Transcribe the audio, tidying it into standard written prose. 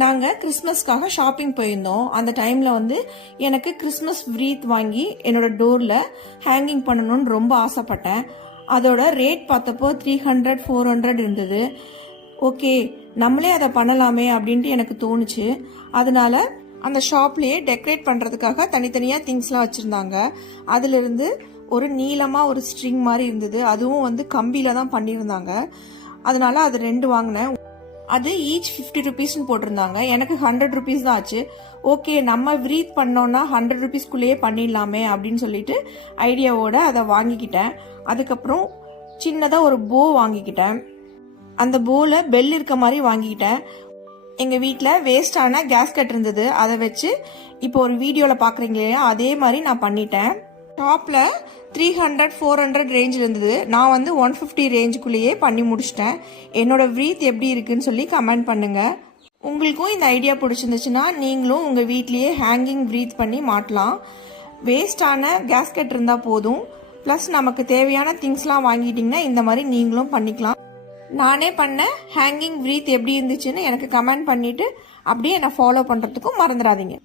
நாங்கள் கிறிஸ்மஸ்க்காக ஷாப்பிங் போயிருந்தோம். அந்த டைமில் வந்து எனக்கு கிறிஸ்மஸ் வ்ரீத் வாங்கி என்னோட டோரில் ஹேங்கிங் பண்ணணும்னு ரொம்ப ஆசைப்பட்டேன். அதோட ரேட் பார்த்தப்போ 300-400 இருந்தது. ஓகே, நம்மளே அதை பண்ணலாமே அப்படின்ட்டு எனக்கு தோணுச்சு. அதனால அந்த ஷாப்லேயே டெக்கரேட் பண்ணுறதுக்காக தனித்தனியாக திங்ஸ்லாம் வச்சுருந்தாங்க. அதிலிருந்து ஒரு நீளமாக ஒரு ஸ்ட்ரிங் மாதிரி இருந்தது. அதுவும் வந்து கம்பியில் தான் பண்ணியிருந்தாங்க. அதனால அது 2 வாங்கினேன். அது ஈச் 50 ருபீஸ்ன்னு போட்டிருந்தாங்க. எனக்கு 100 ருபீஸ் தான் ஆச்சு. ஓகே, நம்ம வ்ரீத் பண்ணோன்னா 100 ருபீஸ்க்குள்ளேயே பண்ணிடலாமே அப்படின்னு சொல்லிட்டு ஐடியாவோட அதை வாங்கிக்கிட்டேன். அதுக்கப்புறம் சின்னதாக ஒரு போ வாங்கிக்கிட்டேன். அந்த போவில் பெல் இருக்க மாதிரி வாங்கிக்கிட்டேன். எங்கள் வீட்டில் வேஸ்டான கேஸ்கட் இருந்தது, அதை வச்சு இப்போ ஒரு வீடியோவில் பார்க்குறீங்களே அதே மாதிரி நான் பண்ணிட்டேன். டாப்பில் 300-400 ரேஞ்ச் இருந்தது. நான் வந்து 150 ரேஞ்சுக்குள்ளேயே பண்ணி முடிச்சிட்டேன். என்னோட வ்ரீத் எப்படி இருக்குன்னு சொல்லி கமெண்ட் பண்ணுங்கள். உங்களுக்கும் இந்த ஐடியா பிடிச்சிருந்துச்சுன்னா நீங்களும் உங்கள் வீட்லேயே ஹேங்கிங் வ்ரீத் பண்ணி மாட்டலாம். வேஸ்டான கேஸ்கட் இருந்தால் போதும். ப்ளஸ் நமக்கு தேவையான திங்ஸ்லாம் வாங்கிட்டிங்கன்னா இந்த மாதிரி நீங்களும் பண்ணிக்கலாம். நானே பண்ண ஹேங்கிங் வ்ரீத் எப்படி இருந்துச்சுன்னு எனக்கு கமெண்ட் பண்ணிவிட்டு அப்படியே என்னை ஃபாலோ பண்ணுறதுக்கும் மறந்துடாதீங்க.